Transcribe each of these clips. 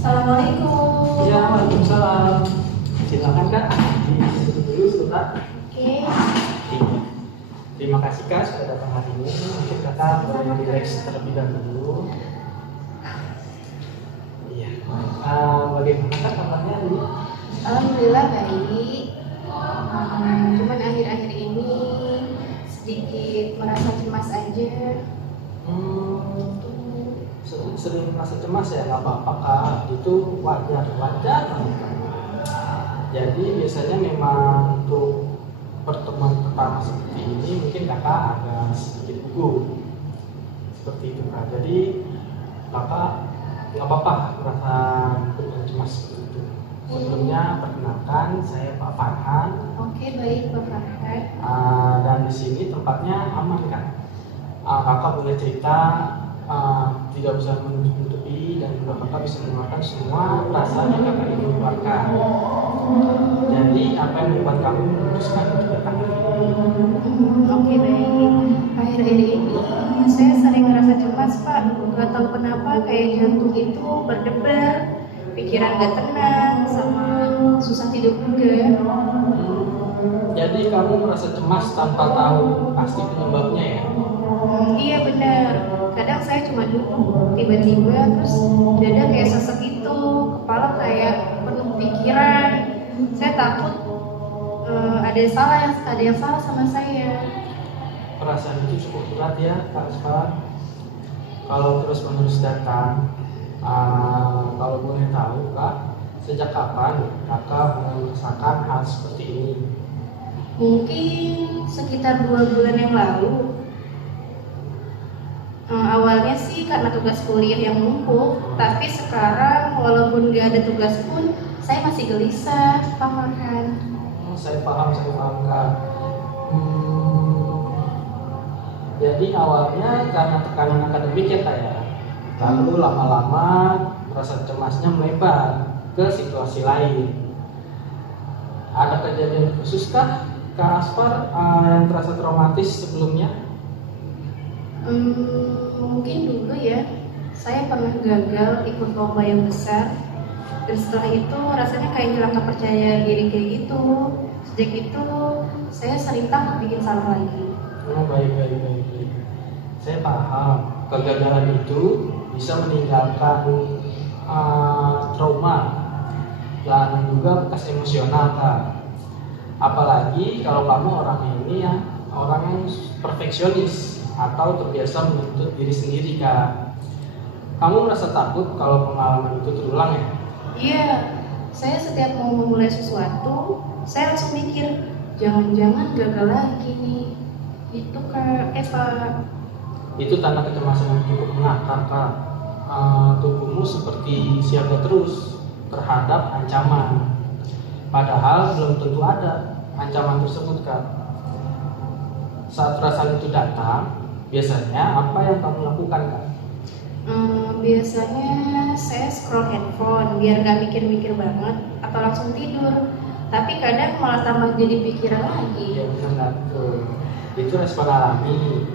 Assalamualaikum. Ya, waalaikumsalam. Silakan Kak, duduk dulu sebentar. Oke. Terima kasih Kak sudah datang hari ini. Mungkin Kakak boleh relax terlebih dahulu. Iya. Bagaimana Kak kabarnya hari ini? Alhamdulillah baik. Cuman akhir-akhir ini sedikit merasa cemas aja. Sering merasa cemas ya, nggak apa-apa Kak. Itu wajar banget. Jadi biasanya memang untuk pertemuan pertama seperti ini mungkin Kakak agak sedikit gugup seperti itu Kak. Jadi Kakak nggak apa-apa merasa gugup dan cemas seperti itu. Sebelumnya perkenalkan, saya Pak Farhan. Oke, baik Pak Farhan. Dan di sini tempatnya aman kan? Kakak boleh cerita, tidak usah menutupi, dan juga kakak bisa mengeluarkan semua perasaan yang kakak ingin keluarkan. Jadi apa yang membuat kamu memutuskan untuk datang ke sini? Oke, baik. Akhir-akhir ini saya sering merasa cemas Pak. Gak tahu kenapa kayak jantung itu berdebar, pikiran gak tenang, sama susah tidur juga. Jadi kamu merasa cemas tanpa tahu pasti penyebabnya ya? Iya benar. Kadang saya cuma duduk, tiba-tiba terus dada kayak sesek gitu, kepala kayak penuh pikiran. Saya takut ada yang salah sama saya. Perasaan itu cukup berat ya Kak Aspa. Kalau terus-menerus datang, kalau boleh tahu Kak, sejak kapan kakak mulai merasakan hal seperti ini? Mungkin sekitar 2 bulan yang lalu. Awalnya sih karena tugas kuliah yang numpuk, tapi sekarang walaupun gak ada tugas pun saya masih gelisah, Pak Farhan. Saya paham Kak. Jadi awalnya karena tekanan akademik ya Kak ya. Lalu lama-lama rasa cemasnya melebar ke situasi lain. Ada kejadian khusus Kak Aspar yang terasa traumatis sebelumnya? Mungkin dulu ya, saya pernah gagal ikut lomba yang besar, dan setelah itu rasanya kayak hilang kepercayaan diri kayak gitu. Sejak itu saya sering takut bikin salah lagi. Baik. Saya paham kegagalan itu bisa meninggalkan trauma dan juga bekas emosional Kak. Apalagi kalau kamu orang ini ya orang yang perfeksionis atau terbiasa menuntut diri sendiri Kak. Kamu merasa takut kalau pengalaman itu terulang ya? Iya, saya setiap mau memulai sesuatu, saya langsung mikir, jangan-jangan gagal lagi nih. Itu Kak Eva. Itu tanda kecemasan yang cukup mengakar Kak. Tubuhmu seperti siaga terus terhadap ancaman. Padahal belum tentu ada ancaman tersebut Kak. Saat perasaan itu datang, biasanya apa yang kamu lakukan Kak? Biasanya saya scroll handphone biar gak mikir-mikir banget atau langsung tidur. Tapi kadang malah tambah jadi pikiran lagi. Ya benar tuh. Itu respon alami.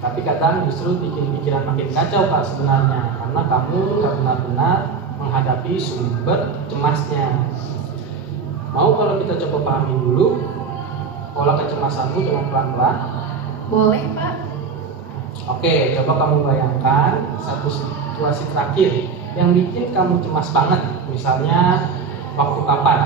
Tapi kadang justru bikin pikiran makin kacau Kak sebenarnya, karena kamu gak benar-benar menghadapi sumber cemasnya. Mau kalau kita coba pahami dulu pola kecemasanmu dengan pelan-pelan? Boleh Pak. Oke, coba kamu bayangkan satu situasi terakhir yang bikin kamu cemas banget. Misalnya waktu kapan?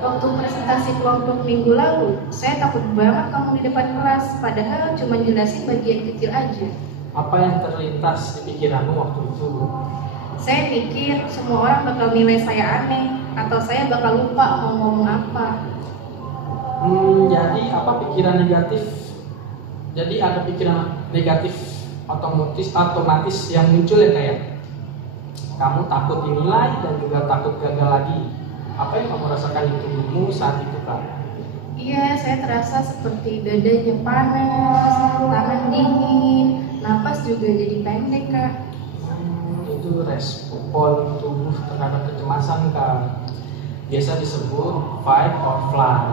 Waktu presentasi kelompok minggu lalu, saya takut banget kamu di depan kelas, padahal cuma jelasin bagian kecil aja. Apa yang terlintas di pikiranmu waktu itu? Saya pikir semua orang bakal nilai saya aneh, atau saya bakal lupa mau ngomong apa. Jadi apa pikiran negatif? Jadi ada pikiran negatif otomatis yang muncul ya kayak kamu takut dinilai dan juga takut gagal lagi. Apa yang kamu rasakan di tubuhmu saat itu Kak? Iya, saya terasa seperti dadanya panas, tangan dingin, napas juga jadi pendek Kak. Itu respon tubuh terhadap kecemasan Kak. Biasa disebut fight or flight.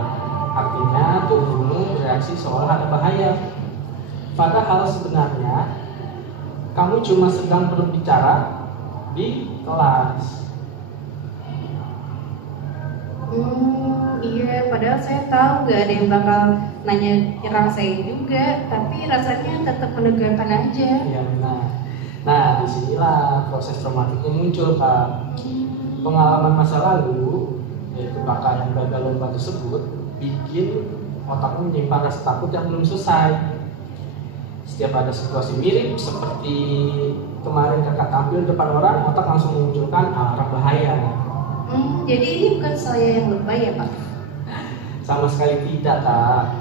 Artinya tubuhmu bereaksi seolah ada bahaya. Padahal sebenarnya kamu cuma sedang berbicara di kelas. Iya, padahal saya tahu gak ada yang bakal nanya nyerang saya juga, tapi rasanya tetap menegangkan aja. Iya benar. Nah disinilah proses traumatiknya muncul Kak. Pengalaman masa lalu, yaitu kakak yang gagal lomba tersebut, bikin otakmu menyimpan rasa takut yang belum selesai. Setiap ada situasi mirip seperti kemarin kakak tampil depan orang, otak langsung memunculkan alarm bahaya. Jadi ini bukan saya yang lebay ya Pak? Sama sekali tidak Kak.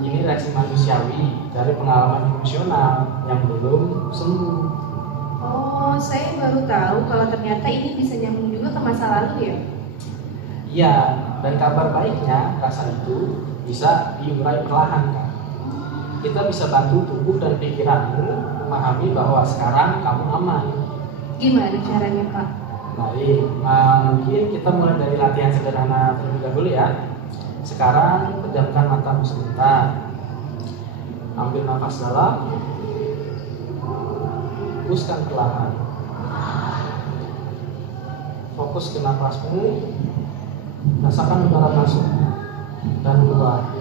Ini reaksi manusiawi dari pengalaman emosional yang belum sembuh. Oh, saya baru tahu kalau ternyata ini bisa nyambung juga ke masa lalu ya? Iya, dan kabar baiknya rasa itu bisa diurai perlahan Kak. Kita bisa bantu tubuh dan pikiranmu memahami bahwa sekarang kamu aman. Gimana caranya Pak? Baik, mungkin kita mulai dari latihan sederhana terlebih dahulu ya. Sekarang pejamkan matamu sebentar. Ambil nafas dalam, hembuskan perlahan. Fokus ke nafasmu, rasakan udara masuk dan keluar.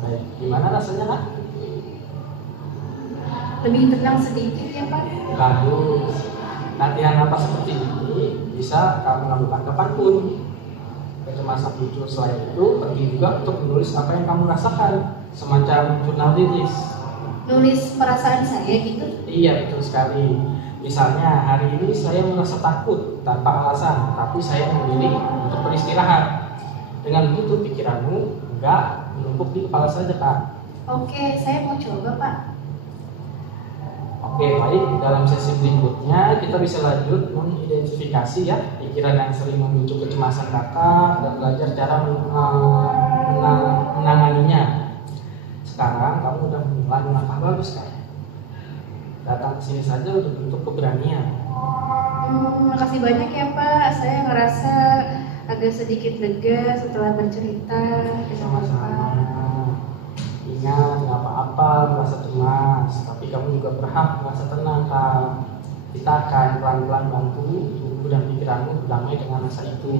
Baik, gimana rasanya Kak? Lebih tenang sedikit ya Pak? Bagus. Latihan napas seperti ini bisa kamu lakukan kapanpun. Kecemasan muncul selain itu, penting juga untuk menulis apa yang kamu rasakan, semacam jurnal diri. Nulis perasaan saya gitu? Iya, betul sekali. Misalnya, hari ini saya merasa takut tanpa alasan, tapi saya memilih untuk beristirahat. Dengan begitu, pikiranmu enggak menumpuk di kepala saja, Kak. Oke, saya mau coba, Pak. Oke, baik. Dalam sesi berikutnya, kita bisa lanjut mengidentifikasi ya pikiran yang sering memicu kecemasan Kakak dan belajar cara menanganinya. Sekarang kamu udah mulai melangkah bagus, Kak. Datang ke sini saja untuk bentuk keberanian. Makasih banyak ya Pak. Saya ngerasa agak sedikit lega setelah bercerita. Sama-sama. Ingat, nggak apa-apa merasa cemas, tapi kamu juga berhak merasa tenang, Kak. Kita akan pelan-pelan bantu tubuh dan pikiranmu berdamai dengan rasa itu.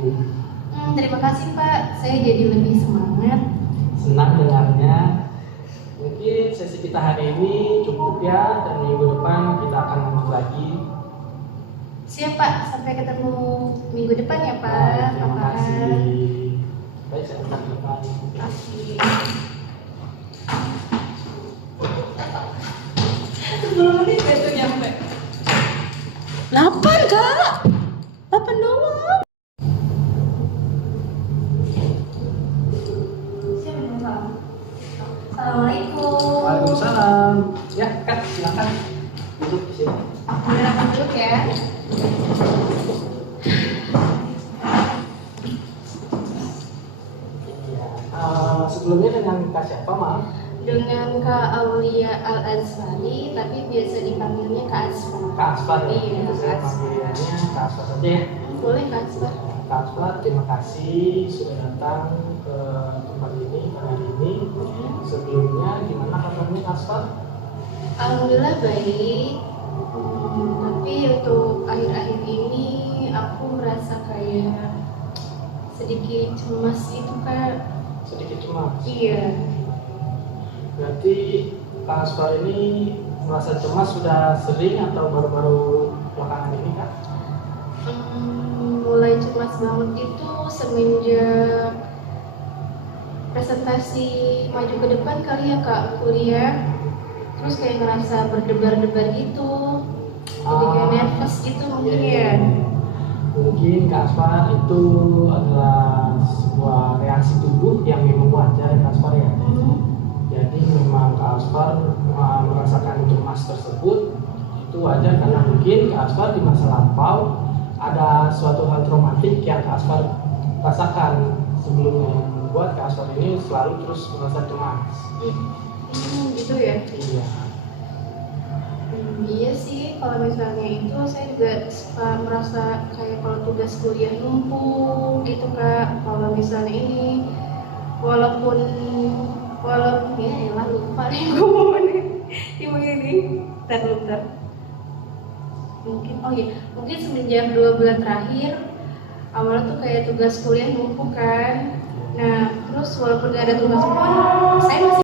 Terima kasih Pak. Saya jadi lebih semangat. Senang dengarnya. Mungkin sesi kita hari ini cukup ya, dan minggu depan kita akan lanjut lagi. Siap Pak, sampai ketemu minggu depan ya Pak. Terima kasih. Baik, saya akan depan. Terima kasih. Belum menit baru nyampe. 8 Kak. 8 doang. Siapa yang salam? Assalamualaikum. Waalaikumsalam. Ya, Kak, silakan duduk di sini. Silakan duduk ya. Sebelumnya dengan Kak siapa, maaf? Dengan Kak Aulia Al-Azfari, tapi biasa dipanggilnya Kak Asfar. Kak Asfar ya? Iya, Kak Saya Asfar. panggilnya Kak Asfar saja ya. Boleh Kak Asfar. Kak Asfar, terima kasih sudah datang ke tempat ini hari ini. Sebelumnya gimana kabarnya Kak Asfar? Alhamdulillah baik. Tapi untuk akhir-akhir ini aku merasa kayak sedikit cemas itu Kak. Sedikit cemas. Iya. Berarti Kak Asfar ini merasa cemas sudah sering atau baru-baru belakangan ini Kak? Mulai cemas banget itu semenjak presentasi maju ke depan kali ya Kak, kuliah. Terus kayak ngerasa berdebar-debar gitu. Jadi kayak nervous gitu mungkin ya. Mungkin Kak Asfar itu adalah sebuah reaksi tubuh yang memang wajar ya Kak Asfar ya. Jadi memang Kak Asfar merasakan cemas tersebut itu wajar karena mungkin Kak Asfar di masa lampau ada suatu hal traumatik yang Kak Asfar rasakan sebelumnya yang membuat Kak Asfar ini selalu terus merasa cemas. Gitu ya? Iya. Iya sih, kalau misalnya itu saya juga suka merasa kayak kalau tugas kuliah numpuk gitu Kak. Kalau misalnya ini walaupun ya elah lupa nih gue mau ini. Bentar. Mungkin semenjak 2 bulan terakhir awalnya tuh kayak tugas kuliah numpuk kan. Nah terus walaupun gak ada tugas pun saya masih